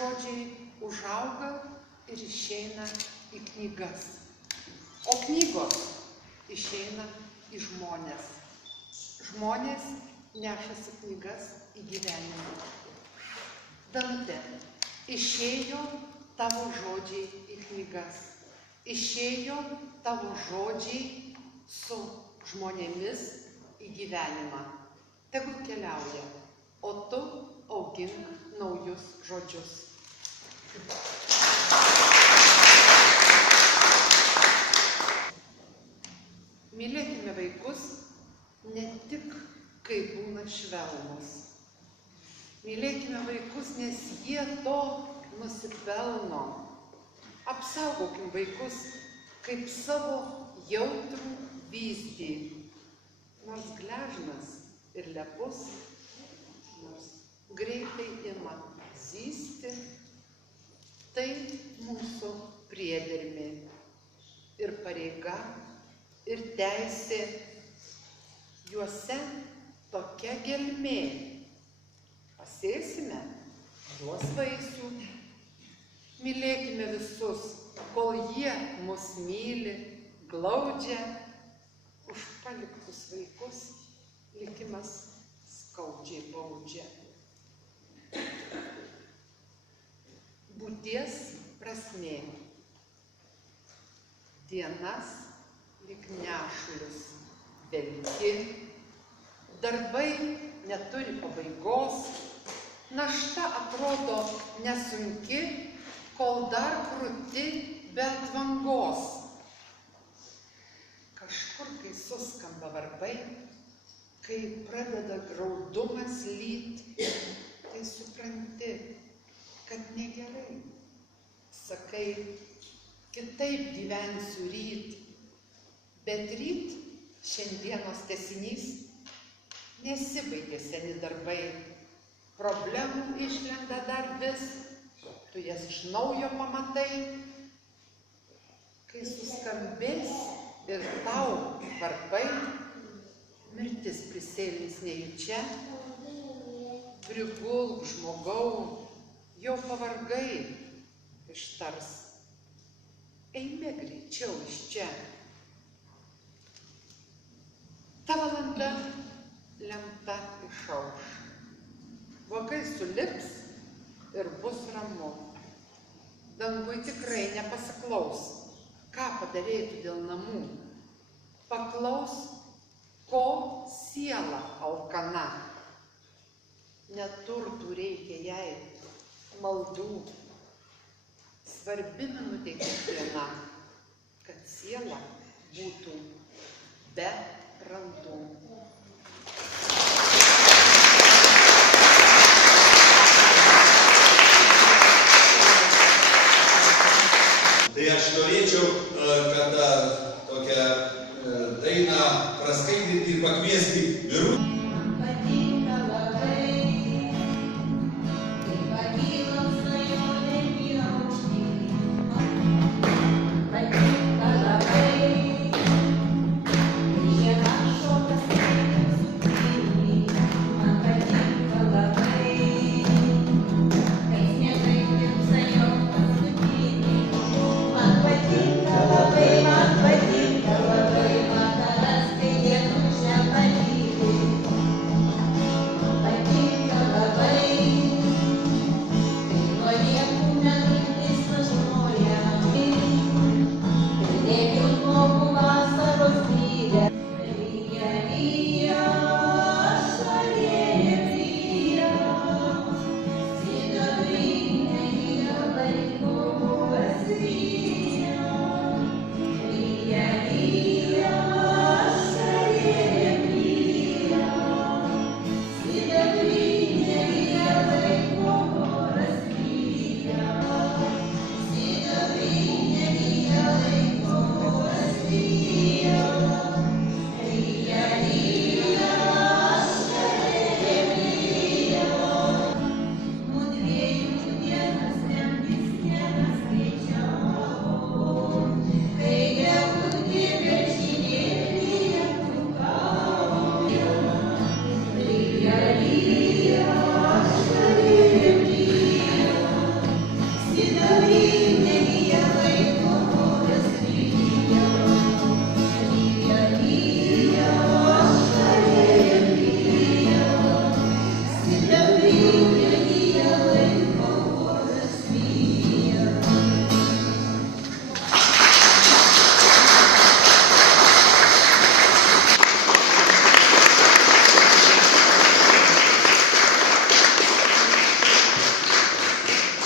žodžiai užauga ir išeina į knygas, o knygos išeina į žmonės. Žmonės nešasi knygas į gyvenimą. Danute, išėjo tavo žodžiai į knygas, išėjo tavo žodžiai su žmonėmis į gyvenimą. Tegu keliauja, o tu augink naujus žodžius. Mylėkime vaikus ne tik, kai būna švelnūs. Mylėkime vaikus, nes jie to nusipelno. Apsaugokim vaikus kaip savo jautrų vyzdį. Nors gležnas ir lepus, nors greitai ima zyzti, tai mūsų priedermė ir pareiga, ir teisė. Juose tokia gelmė. Pasėsime, duos vaisių. Mylėkime visus, kol jie mus myli, glaudžia. Už paliktus vaikus likimas skaudžiai baudžia. Būties prasmė. Dienas lyg nešulius velki, darbai neturi pabaigos, našta atrodo nesunki, kol dar krūti be atvangos. Kažkur, kai suskamba varpai, kai pradeda graudumas lyt, tai supranti, kad negerai. Sakai, kitaip gyvensiu ryt, bet ryt šiandienos tęsinys nesibaigė seni darbai. Problemų išlenda dar vis, tu jas iš naujo pamatai. Kai suskambės ir tau varpai, mirtis prisėlins nejučia. Prigulk, žmogau, jau pavargai, ištars. Eime greičiau iš čia. Ta valanda lemta išauš. Vokai sulips ir bus ramu. Dangui tikrai nepasiklaus, ką padarėtų dėl namų. Paklaus, ko siela alkana. Neturtų reikia jai, maldų. Svarbi minutė kiekviena, kad siela būtų be randų.